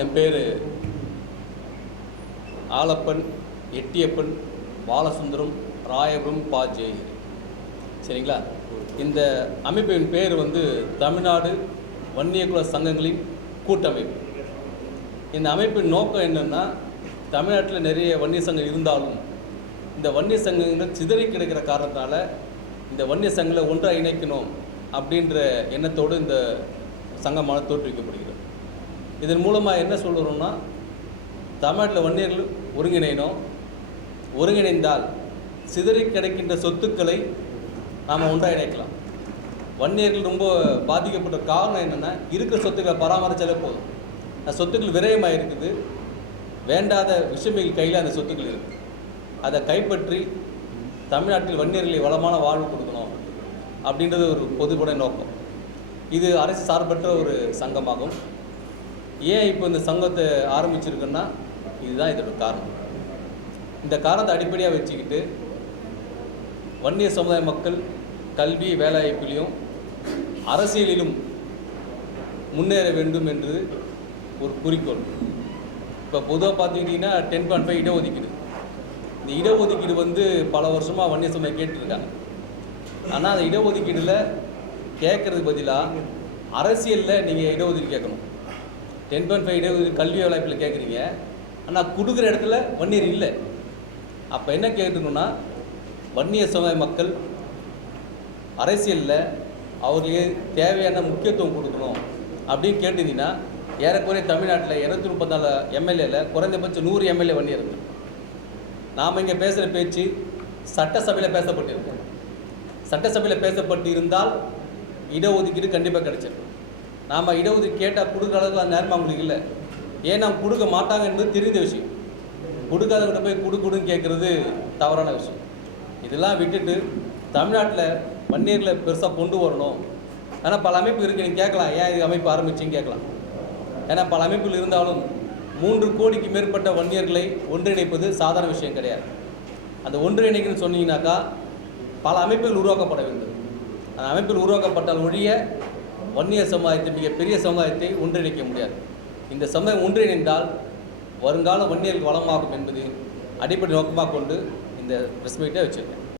என் பேர் ஆலப்பன் எட்டியப்பன் பாலசுந்தரம் ராயபுரம் பா. ஜெயகிரி சரிங்களா? இந்த அமைப்பின் பேர் வந்து தமிழ்நாடு வன்னியகுல சங்கங்களின் கூட்டமைப்பு. இந்த அமைப்பின் நோக்கம் என்னென்னா தமிழ்நாட்டில் நிறைய வன்னிய சங்கம் இருந்தாலும் இந்த வன்னிய சங்கங்கள் சிதறி கிடக்கிற காரணத்தால் இந்த வன்னிய சங்கங்களை ஒன்றாக இணைக்கணும் அப்படின்ற எண்ணத்தோடு இந்த சங்கமான தோற்றுவிக்கப்படுகிறது. இதன் மூலமாக என்ன சொல்கிறோம்னா தமிழ்நாட்டில் வன்னியர்கள் ஒருங்கிணையணும் ஒருங்கிணைந்தால் சிதறி கிடைக்கின்ற சொத்துக்களை நாம் ஒன்றாக இணைக்கலாம் வன்னியர்கள் ரொம்ப பாதிக்கப்பட்ட காரணம் என்னென்னா இருக்கிற சொத்துக்களை பராமரித்தாலே போதும். அந்த சொத்துக்கள் விரயமாக இருக்குது வேண்டாத விஷமிகள் கையில் அந்த சொத்துக்கள் இருக்குது அதை கைப்பற்றி தமிழ்நாட்டில் வன்னியர்களை வளமான வாழ்வு கொடுக்கணும் அப்படின்றது ஒரு பொதுப்பட நோக்கம். இது அரசு சார்பற்ற ஒரு சங்கமாகும். ஏன் இப்போ இந்த சங்கத்தை ஆரம்பிச்சிருக்குன்னா இதுதான் இதோட காரணம். இந்த காரணத்தை அடிப்படையாக வச்சுக்கிட்டு வன்னிய சமுதாய மக்கள் கல்வி வேலைவாய்ப்பிலையும் அரசியலிலும் முன்னேற வேண்டும் என்று ஒரு குறிக்கோள். இப்போ பொதுவாக பார்த்துக்கிட்டிங்கன்னா டென் பாயிண்ட் ஃபைவ் இடஒதுக்கீடு. இந்த இடஒதுக்கீடு வந்து பல வருஷமாக வன்னிய சமுதாயம் கேட்டுருக்காங்க ஆனால் அந்த இடஒதுக்கீடில் கேட்குறதுக்கு பதிலாக அரசியலில் நீங்கள் இடஒதுக்கீடு கேட்கணும். டென் பாயிண்ட் ஃபைவ் இடஒதுக்கீடு கல்வி வாய்ப்பில் கேட்குறீங்க ஆனால் கொடுக்குற இடத்துல வன்னியர் இல்லை. அப்போ என்ன கேட்டுக்கணும்னா வன்னிய சமுதாய மக்கள் அரசியலில் அவர்களுக்கு தேவையான முக்கியத்துவம் கொடுக்கணும் அப்படின்னு கேட்டிருந்தீங்கன்னா ஏறக்குறைய தமிழ்நாட்டில் இரநூத்தி முப்பத்தாலு எம்எல்ஏல குறைந்தபட்சம் நூறு எம்எல்ஏ வன்னியர் இருக்கு. நாம் இங்கே பேசுகிற பேச்சு சட்டசபையில் பேசப்பட்டிருக்கு. சட்டசபையில் பேசப்பட்டு இருந்தால் இடஒதுக்கீடு கண்டிப்பாக கிடைச்சிருக்கும் நாம் இடஒதுக்கீடு கேட்டால் கொடுக்குற அளவுக்கு அந்த நேரம் அவங்களுக்கு இல்லை. ஏன் நாம் கொடுக்க மாட்டாங்க என்பது தெரிந்த விஷயம். கொடுக்காதவங்கிட்ட போய் கொடு கொடுன்னு கேட்குறது தவறான விஷயம். இதெல்லாம் விட்டுட்டு தமிழ்நாட்டில் வன்னியரில் பெருசாக கொண்டு வரணும். ஆனால் பல அமைப்பு இருக்குது நீங்கள் கேட்கலாம். ஏன் இது அமைப்பு ஆரம்பிச்சின்னு கேட்கலாம். ஏன்னா பல அமைப்புகள் இருந்தாலும் மூன்று கோடிக்கு மேற்பட்ட வன்னியர்களை ஒன்றிணைப்பது சாதாரண விஷயம் கிடையாது. அந்த ஒன்றிணைக்கணும்னு சொன்னீங்கன்னாக்கா பல அமைப்புகள் உருவாக்கப்பட வேண்டும். அந்த அமைப்பில் உருவாக்கப்பட்டால் ஒழிய வன்னிய சமுதாயத்தை மிகப்பெரிய சமுதாயத்தை ஒன்றிணைக்க முடியாது. இந்த சமுதாயம் ஒன்றிணைந்தால் வருங்கால வன்னியர்கள் வளமாகும் என்பது அடிப்படை நோக்கமாக கொண்டு இந்த பிரஸ் மீட்டை வச்சுருக்கேன்.